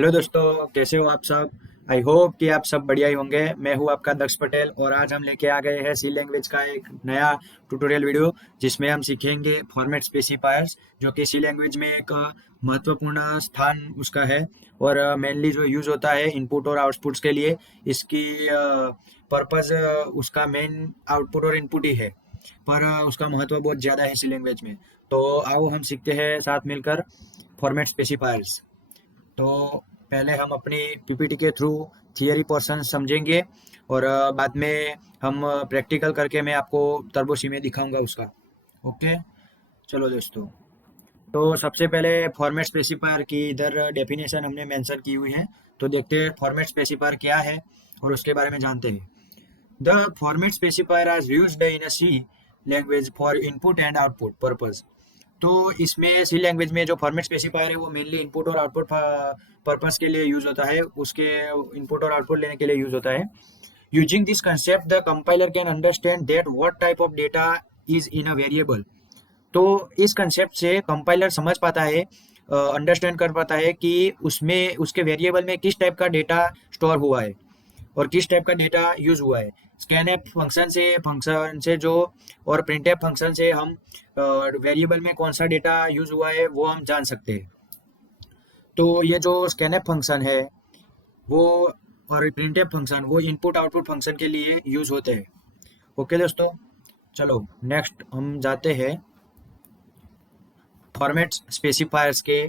Hello दोस्तों, कैसे हो आप सब। आई होप कि आप सब बढ़िया ही होंगे। मैं हूं आपका दक्ष पटेल और आज हम लेके आ गए हैं सी लैंग्वेज का एक नया ट्यूटोरियल वीडियो जिसमें हम सीखेंगे फॉर्मेट स्पेसिफायर्स, जो कि सी लैंग्वेज में एक महत्वपूर्ण स्थान उसका है और मेनली जो यूज़ होता है इनपुट और आउटपुट्स के लिए। इसकी पर्पज़ उसका मेन आउटपुट और इनपुट ही है, पर उसका महत्व बहुत ज़्यादा है सी लैंग्वेज में। तो आओ हम सीखते हैं साथ मिलकर फॉर्मेट स्पेसिफायर्स। तो पहले हम अपनी पीपीटी के थ्रू थियरी पोर्शन समझेंगे और बाद में हम प्रैक्टिकल करके मैं आपको टर्बो सी में दिखाऊंगा उसका। ओके, चलो दोस्तों। तो सबसे पहले फॉर्मेट स्पेसिफायर की इधर डेफिनेशन हमने मेंशन की हुई है, तो देखते हैं फॉर्मेट स्पेसिफायर क्या है और उसके बारे में जानते हैं। The format specifier are used in a C language for input and output purpose. तो इसमें सी लैंग्वेज में जो फॉर्मेट स्पेसिफायर है वो मेनली इनपुट और आउटपुट पर्पस के लिए यूज होता है, उसके इनपुट और आउटपुट लेने के लिए यूज होता है। Using this concept the compiler can understand that what type of data is in a variable. तो इस कंसेप्ट से कंपाइलर समझ पाता है, अंडरस्टैंड कर पाता है कि उसमें उसके वेरिएबल में किस टाइप का डेटा स्टोर हुआ है और किस टाइप का डेटा यूज हुआ है। स्कैनएफ फंक्शन से जो और प्रिंटएफ फंक्शन से हम वेरिएबल में कौन सा डेटा यूज हुआ है वो हम जान सकते हैं। तो ये जो स्कैनएफ फंक्शन है वो और प्रिंटएफ फंक्शन वो इनपुट आउटपुट फंक्शन के लिए यूज होते हैं। ओके दोस्तों, चलो नेक्स्ट हम जाते हैं फॉर्मेट स्पेसिफायर्स के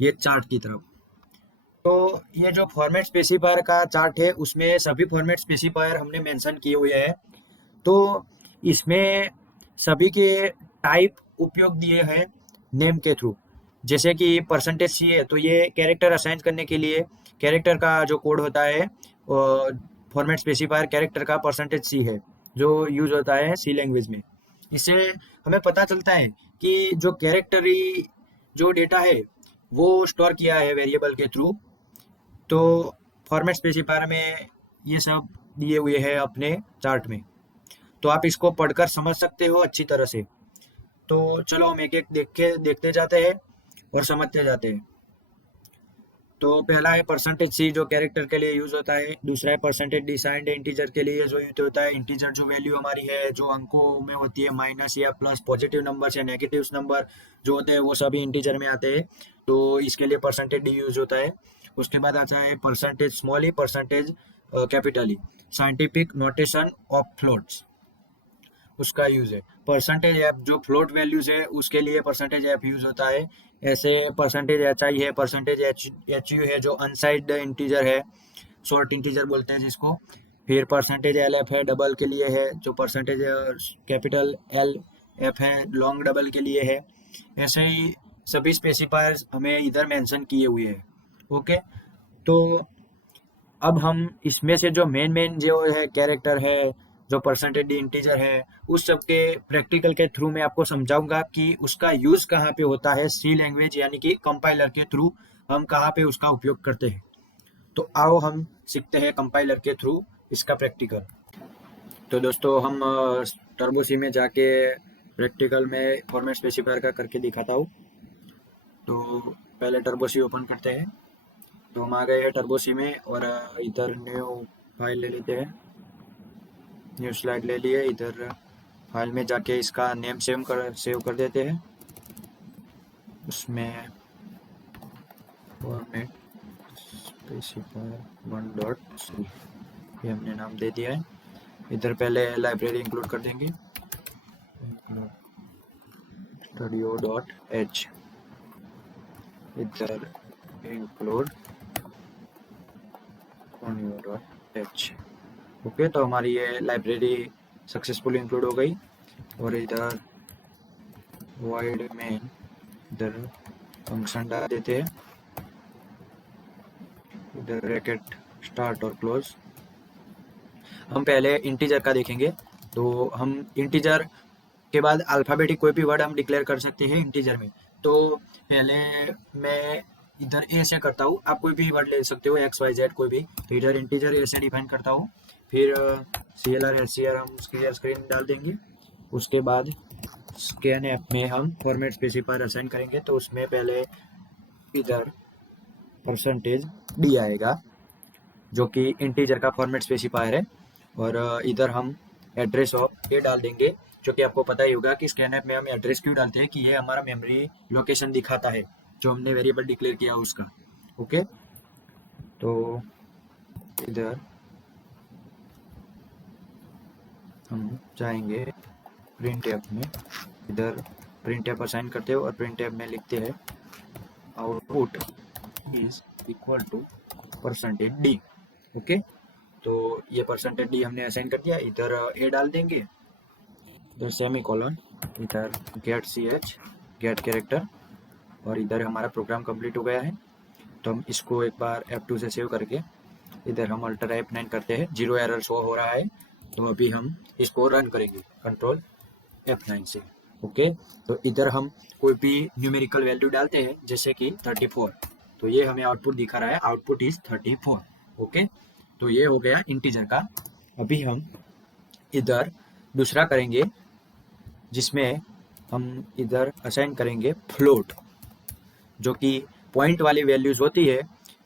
ये चार्ट की तरफ। तो ये जो फॉर्मेट स्पेसिफायर का चार्ट है उसमें सभी फॉर्मेट स्पेसिफायर हमने मेंशन किए हुए हैं। तो इसमें सभी के टाइप उपयोग दिए हैं नेम के थ्रू। जैसे कि परसेंटेज सी है तो ये कैरेक्टर असाइन करने के लिए कैरेक्टर का जो कोड होता है, फॉर्मेट स्पेसिफायर कैरेक्टर का परसेंटेज सी है जो यूज होता है सी लैंग्वेज में। इससे हमें पता चलता है कि जो कैरेक्टरी जो डेटा है वो स्टोर किया है वेरिएबल के थ्रू। तो फॉर्मेट स्पेसिफायर में ये सब दिए हुए हैं अपने चार्ट में, तो आप इसको पढ़कर समझ सकते हो अच्छी तरह से। तो चलो हम एक एक देखते जाते हैं और समझते जाते हैं। तो पहला है परसेंटेज सी जो कैरेक्टर के लिए यूज होता है। दूसरा है परसेंटेज डिसाइंड इंटीजर के लिए जो यूज होता है। इंटीजर जो वैल्यू हमारी है जो अंकों में होती है, माइनस या प्लस, पॉजिटिव नंबर या नेगेटिव नंबर जो होते हैं वो सभी इंटीजर में आते हैं, तो इसके लिए परसेंटेज डी यूज होता है। उसके बाद आता है percentage small E, percentage capital E, scientific notation of floats, उसका यूज है। परसेंटेज एफ जो फ्लोट वैल्यूज है उसके लिए परसेंटेज एफ यूज होता है। ऐसे परसेंटेज एच आई है, परसेंटेज एच यू है जो अनसाइड इंटीजर है, शॉर्ट इंटीजर बोलते हैं जिसको। फिर परसेंटेज एल एफ है डबल के लिए है, जो परसेंटेज कैपिटल एल एफ है लॉन्ग डबल के लिए है। ऐसे ही सभी स्पेसिफायर्स हमें इधर मेंशन किए हुए हैं। ओके, तो अब हम इसमें से जो मेन मेन जो है कैरेक्टर है, जो परसेंटेज इंटीजर है, उस सब के प्रैक्टिकल के थ्रू मैं आपको समझाऊंगा कि उसका यूज कहाँ पे होता है सी लैंग्वेज यानी कि कंपाइलर के थ्रू हम कहाँ पे उसका उपयोग करते हैं। तो आओ हम सीखते हैं कंपाइलर के थ्रू इसका प्रैक्टिकल। तो दोस्तों हम टर्बो सी में जाके प्रैक्टिकल में फॉर्मेट स्पेसिफायर का करके दिखाता हूँ। तो पहले टर्बो सी ओपन करते हैं। तो हम आ गए हैं टर्बो सी में और इधर न्यू फाइल ले लेते हैं। न्यू स्लाइड ले लिए, इधर फाइल में जाके इसका नेम सेव कर देते हैं। उसमें फॉर्मेट स्पेसिफायर 1.c ये हमने नाम दे दिया है। इधर पहले लाइब्रेरी इंक्लूड कर देंगे, studio.h, इधर इंक्लूड onio.h। ओके, तो हमारी ये लाइब्रेरी सक्सेसफुली इंक्लूड हो गई। और इधर void main, इधर फंक्शन डाल देते हैं, इधर ब्रैकेट स्टार्ट और क्लोज। हम पहले इंटीजर का देखेंगे। तो हम इंटीजर के बाद अल्फ़ाबेटिक कोई भी वर्ड हम डिक्लेयर कर सकते हैं इंटीजर में। तो पहले मैं इधर ए से करता हूँ, आप कोई भी वर्ड ले सकते हो, एक्स वाई जेड कोई भी। तो इधर इंटीजर ए से डिफाइन करता हूँ। फिर C L R S C R हम क्लियर स्क्रीन डाल देंगे। उसके बाद स्कैन ऐप में हम फॉर्मेट स्पेसिफायर असाइन करेंगे। तो उसमें पहले इधर परसेंटेज डी आएगा, जो कि इंटीजर का फॉर्मेट स्पेसिफायर है। और इधर हम एड्रेस ऑफ ए डाल देंगे, जो कि आपको पता ही होगा कि स्कैनएप में हम एड्रेस क्यों डालते हैं, कि ये हमारा मेमोरी लोकेशन दिखाता है जो हमने वेरिएबल डिक्लेयर किया उसका। ओके, तो इधर हम जाएंगे प्रिंटएफ में, इधर प्रिंटएफ असाइन करते हो और प्रिंटएफ में लिखते हैं output is equal to percentage D. Okay, तो ये परसेंटेज डी हमने असाइन कर दिया। इधर ए डाल देंगे, इधर सेमी कॉलन, इधर get C H get character, और इधर हमारा प्रोग्राम कंप्लीट हो गया है। तो हम इसको एक बार F2 से सेव करके इधर हम अल्टर F9 करते हैं। 0 एरर शो हो रहा है, तो अभी हम इसको रन करेंगे कंट्रोल F9 से। ओके, तो इधर हम कोई भी न्यूमेरिकल वैल्यू डालते हैं, जैसे कि 34, तो ये हमें आउटपुट दिखा रहा है, आउटपुट इज 34। ओके, तो ये हो गया इंटीजर का। अभी हम इधर दूसरा करेंगे, जिसमें हम इधर असाइन करेंगे फ्लोट, जो कि पॉइंट वाली वैल्यूज होती है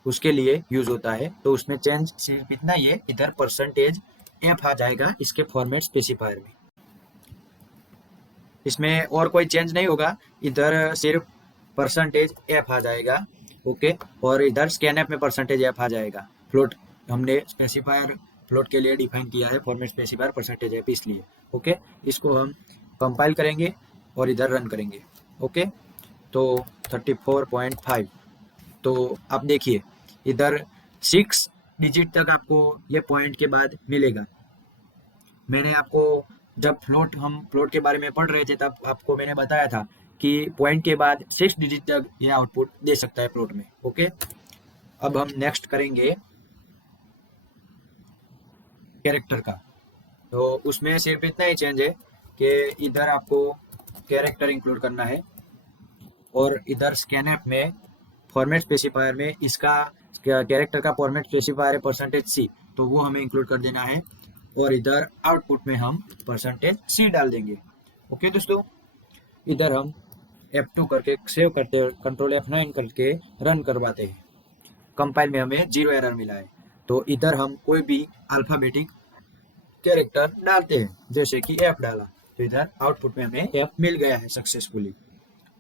उसके लिए यूज होता है। तो उसमें चेंज सिर्फ इतना ही है, इधर परसेंटेज एफ आ जाएगा इसके फॉर्मेट स्पेसिफायर में, इसमें और कोई चेंज नहीं होगा, इधर सिर्फ परसेंटेज एफ आ जाएगा। ओके, और इधर स्कैनएफ में परसेंटेज एफ आ जाएगा। फ्लोट हमने स्पेसिफायर फ्लोट के लिए डिफाइन किया है, फॉर्मेट स्पेसिफायर परसेंटेज एफ, इसलिए। ओके, इसको हम कंपाइल करेंगे और इधर रन करेंगे। ओके, तो 34.5, तो आप देखिए इधर 6 डिजिट तक आपको ये पॉइंट के बाद मिलेगा। मैंने आपको जब हम फ्लोट के बारे में पढ़ रहे थे, तब आपको मैंने बताया था कि पॉइंट के बाद 6 डिजिट तक ये आउटपुट दे सकता है फ्लोट में। ओके, अब हम नेक्स्ट करेंगे कैरेक्टर का। तो उसमें सिर्फ इतना ही चेंज है कि इधर आपको कैरेक्टर इंक्लूड करना है, और इधर स्कैनएफ में फॉर्मेट स्पेसिफायर में इसका कैरेक्टर का फॉर्मेट स्पेसिफायर है परसेंटेज सी, तो वो हमें इंक्लूड कर देना है, और इधर आउटपुट में हम परसेंटेज सी डाल देंगे। ओके दोस्तों, इधर हम F2 करके सेव करते हैं, कंट्रोल F9 करके रन करवाते हैं। कंपाइल में हमें 0 एरर मिला है, तो इधर हम कोई भी अल्फाबेटिक कैरेक्टर डालते हैं, जैसे कि F डाला, तो इधर आउटपुट में हमें F मिल गया है सक्सेसफुली।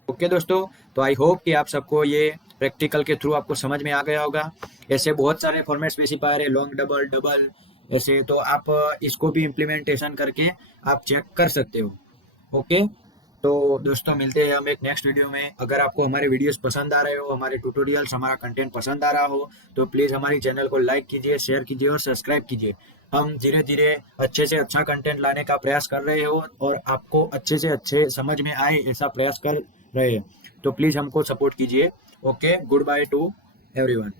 ओके दोस्तों, तो आई होप कि आप सबको ये प्रैक्टिकल के थ्रू आपको समझ में आ गया होगा। ऐसे बहुत सारे फॉर्मेट स्पेसिफायर है, लॉन्ग डबल डबल ऐसे, तो आप इसको भी इम्प्लीमेंटेशन करके आप चेक कर सकते हो। ओके, तो दोस्तों मिलते हैं हम एक नेक्स्ट वीडियो में। अगर आपको हमारे वीडियोस पसंद आ रहे हो, हमारे ट्यूटोरियल्स, हमारा कंटेंट पसंद आ रहा हो, तो प्लीज़ हमारी चैनल को लाइक कीजिए, शेयर कीजिए और सब्सक्राइब कीजिए। हम धीरे धीरे अच्छे से अच्छा कंटेंट लाने का प्रयास कर रहे हो, और आपको अच्छे से अच्छे समझ में आए ऐसा प्रयास कर रहे हैं, तो प्लीज़ हमको सपोर्ट कीजिए। Okay, good by two everyone.